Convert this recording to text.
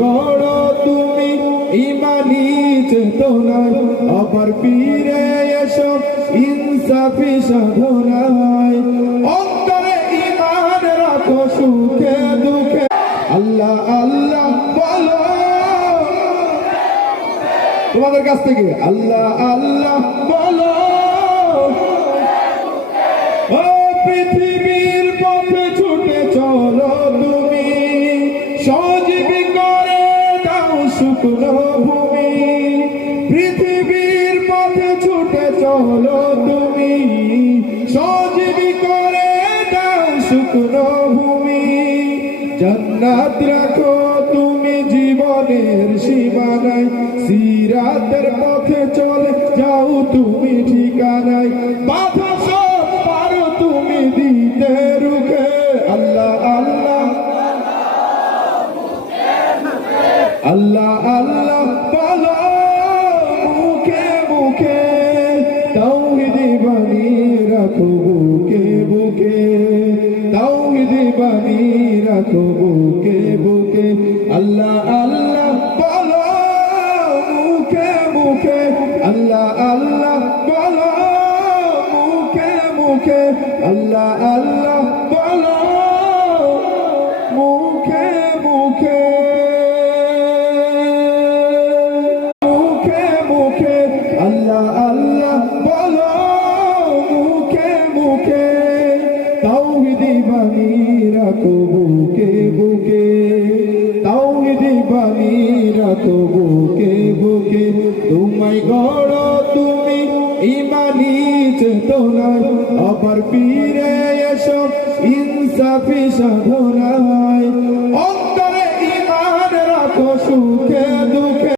গড় তুমি ইমানি চেতনায়, আবার ফিরে এসো ইনসাফি সাধনায়। অন্তরে ইমান রাখো সুখে দুঃখে, আল্লাহ আল্লাহ বলো তোমাদের কাছ থেকে, আল্লাহ আল্লাহ বলো। ও পৃথিবীর পথে ছুটে চলো তুমি, সজীবী করে দাও শুকনো ভূমি। পৃথিবীর পথে ছুটে চলো তুমি, সজীবী করে দাও শুকনো ভূমি। জান্নাত রাখো তুমি জীবনের সীমানায়, সিরাতের পথে চলে যাও তুমি ঠিকানায়। বাধা সব পারো তুমি দিতে রুখে, আল্লাহ আল্লাহ আল্লাহ আল্লাহ বলো মুখে মুখে। তাওহীদ বাণী রাখো বুকে বুকে, তাওহীদ বাণী রাখো বুকে বুকে। আল্লাহ আল্লাহ বলো মুখে মুখে, আল্লাহ আল্লাহ বলো মুখে মুখে। আল্লাহ আল্লাহ বলো মুখে মুখে, মুখে মুখে। আল্লাহ আল্লাহ বলো মুখে মুখে। তাওহীদ বাণী রাখো বুকে বুকে, তাওহীদ বাণী রাখো বুকে বুকে। তোমায় গড় তুমি ইমানি চেতনায়, আবার ফিরে এসো ইনসাফি সাধনায়।